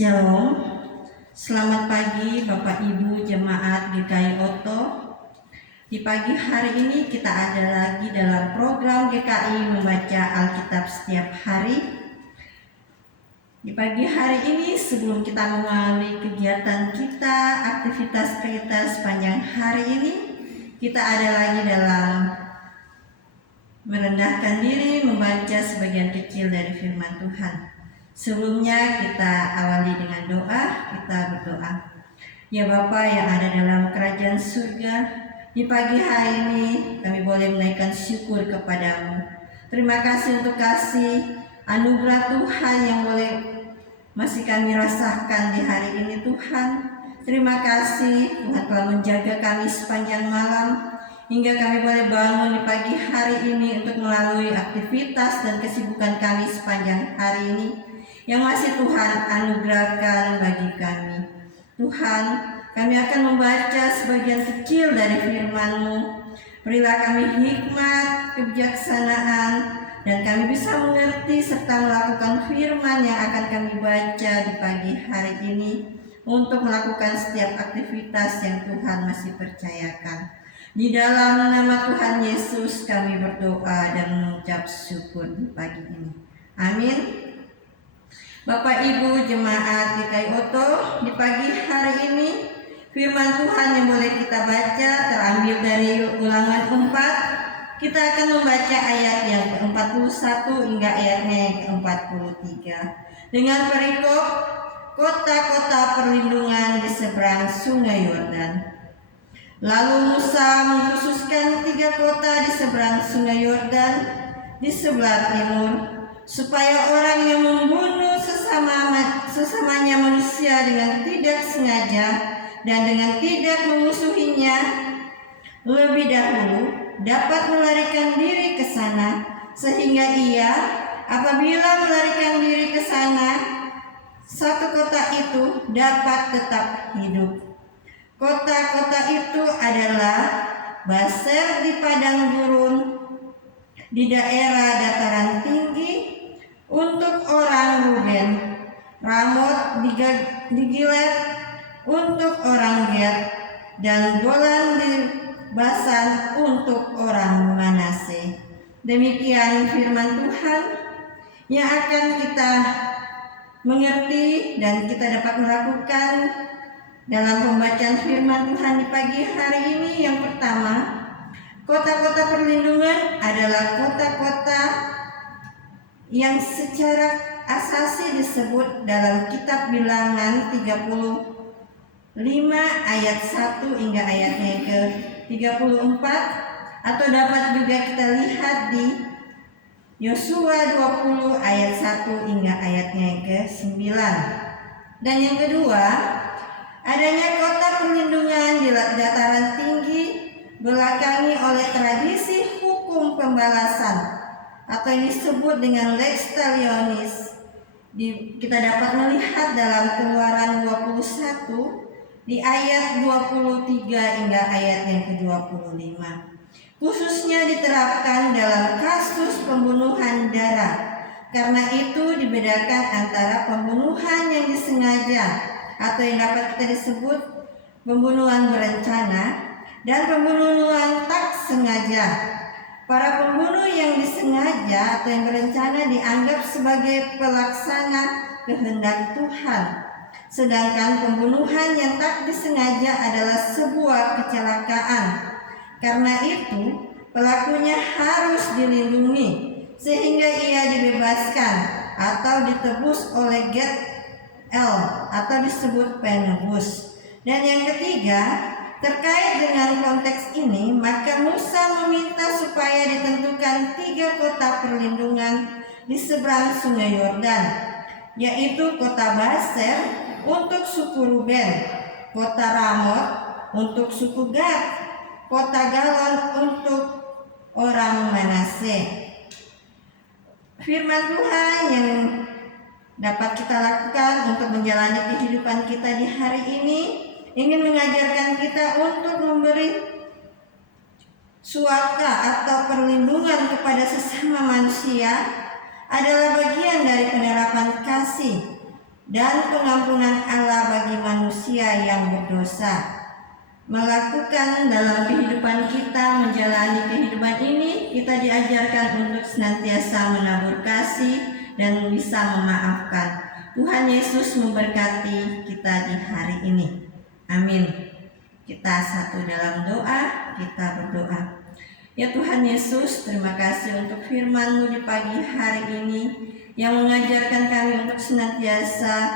Shalom, selamat pagi Bapak Ibu Jemaat GKI Oto. Di pagi hari ini kita ada lagi dalam program GKI membaca Alkitab setiap hari. Di pagi hari ini sebelum kita mengawali kegiatan kita, aktivitas kita sepanjang hari ini, kita ada lagi dalam merendahkan diri membaca sebagian kecil dari firman Tuhan. Sebelumnya kita awali dengan doa, kita berdoa. Ya Bapa yang ada dalam kerajaan surga, di pagi hari ini kami boleh menaikkan syukur kepadamu. Terima kasih untuk kasih anugerah Tuhan yang boleh masih kami rasakan di hari ini Tuhan. Terima kasih Tuhan telah menjaga kami sepanjang malam, hingga kami boleh bangun di pagi hari ini untuk melalui aktivitas dan kesibukan kami sepanjang hari ini yang masih Tuhan anugerahkan bagi kami. Tuhan, kami akan membaca sebagian kecil dari firman-Mu. Berilah kami hikmat, kebijaksanaan, dan kami bisa mengerti serta melakukan firman yang akan kami baca di pagi hari ini untuk melakukan setiap aktivitas yang Tuhan masih percayakan. Di dalam nama Tuhan Yesus kami berdoa dan mengucap syukur di pagi ini. Amin. Bapak Ibu Jemaat GKI Oto, di pagi hari ini firman Tuhan yang boleh kita baca terambil dari Ulangan 4. Kita akan membaca ayat yang ke-41 hingga ayatnya yang ke-43 dengan perikop kota-kota perlindungan di seberang Sungai Yordan. Lalu Musa mengkhususkan 3 kota di seberang Sungai Yordan di sebelah timur, supaya orang yang membunuh sesamanya manusia dengan tidak sengaja dan dengan tidak memusuhinya lebih dahulu dapat melarikan diri ke sana, sehingga ia apabila melarikan diri ke sana, satu kota itu dapat tetap hidup. Kota-kota itu adalah Baser di padang gurun, di daerah dataran tinggi untuk orang Ruben, Ramot di Gilead untuk orang Gad, dan Golan di Basan untuk orang Manase. Demikian firman Tuhan yang akan kita mengerti dan kita dapat melakukan dalam pembacaan firman Tuhan di pagi hari ini. Yang pertama, kota-kota perlindungan adalah kota-kota yang secara asasi disebut dalam kitab Bilangan 35 ayat 1 hingga ayatnya ke-34, atau dapat juga kita lihat di Yosua 20 ayat 1 hingga ayatnya yang ke-9. Dan yang kedua, adanya kota perlindungan di dataran tinggi belakangi oleh tradisi hukum pembalasan atau yang disebut dengan lex talionis. Kita dapat melihat dalam Keluaran 21 di ayat 23 hingga ayat yang ke-25. Khususnya diterapkan dalam kasus pembunuhan darah. Karena itu dibedakan antara pembunuhan yang disengaja atau yang dapat kita disebut pembunuhan berencana dan pembunuhan tak sengaja. Para pembunuh yang disengaja atau yang berencana dianggap sebagai pelaksana kehendak Tuhan, sedangkan pembunuhan yang tak disengaja adalah sebuah kecelakaan. Karena itu pelakunya harus dilindungi sehingga ia dibebaskan atau ditebus oleh Gad atau disebut penebus. Dan yang ketiga, terkait dengan konteks ini, maka Musa meminta supaya ditentukan 3 kota perlindungan di seberang Sungai Yordan, yaitu kota Baser untuk suku Ruben, kota Ramot untuk suku Gad, kota Galon untuk orang Manase. Firman Tuhan yang dapat kita lakukan untuk menjalani kehidupan kita di hari ini ingin mengajarkan kita untuk memberi suaka atau perlindungan kepada sesama manusia adalah bagian dari penerapan kasih dan pengampunan Allah bagi manusia yang berdosa. Melakukan dalam kehidupan kita, menjalani kehidupan ini, kita diajarkan untuk senantiasa menabur kasih dan bisa memaafkan. Tuhan Yesus memberkati kita di hari ini. Amin. Kita satu dalam doa, kita berdoa. Ya Tuhan Yesus, terima kasih untuk firman-Mu di pagi hari ini yang mengajarkan kami untuk senantiasa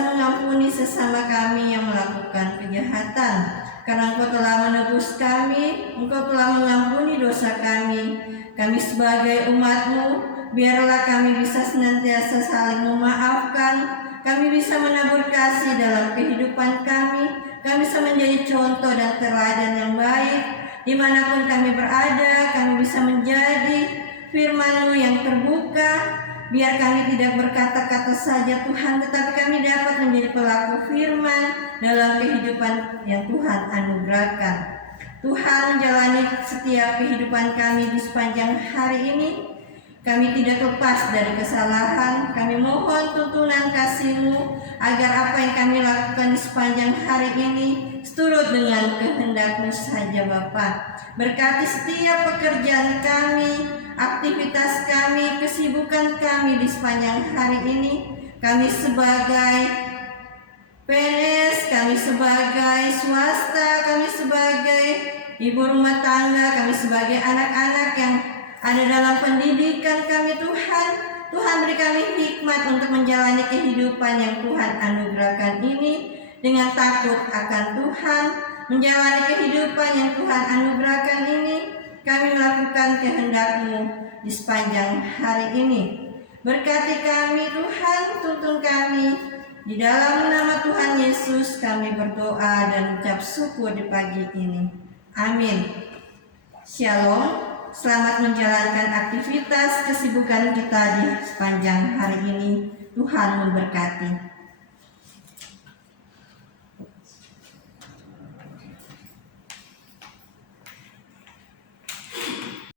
mengampuni sesama kami yang melakukan kejahatan. Karena Engkau telah menebus kami, Engkau telah mengampuni dosa kami. Kami sebagai umat-Mu, biarlah kami bisa senantiasa saling memaafkan. Kami bisa menabur kasih dalam kehidupan kami. Kami bisa menjadi contoh dan teladan yang baik. Dimanapun kami berada, kami bisa menjadi firman-Mu yang terbuka. Biar kami tidak berkata-kata saja Tuhan, tetapi kami dapat menjadi pelaku firman dalam kehidupan yang Tuhan anugerahkan. Tuhan menjalani setiap kehidupan kami di sepanjang hari ini. Kami tidak lepas dari kesalahan. Kami mohon tuntunan kasih-Mu agar apa yang kami lakukan di sepanjang hari ini seturut dengan kehendak-Mu saja Bapa. Berkati setiap pekerjaan kami, aktivitas kami, kesibukan kami di sepanjang hari ini. Kami sebagai PNS, kami sebagai swasta, kami sebagai ibu rumah tangga, kami sebagai anak-anak yang ada dalam pendidikan kami Tuhan. Tuhan beri kami hikmat untuk menjalani kehidupan yang Tuhan anugerahkan ini dengan takut akan Tuhan. Menjalani kehidupan yang Tuhan anugerahkan ini, kami melakukan kehendak-Mu di sepanjang hari ini. Berkati kami Tuhan, tuntun kami. Di dalam nama Tuhan Yesus kami berdoa dan ucap syukur di pagi ini. Amin. Shalom. Selamat menjalankan aktivitas kesibukan kita di sepanjang hari ini. Tuhan memberkati.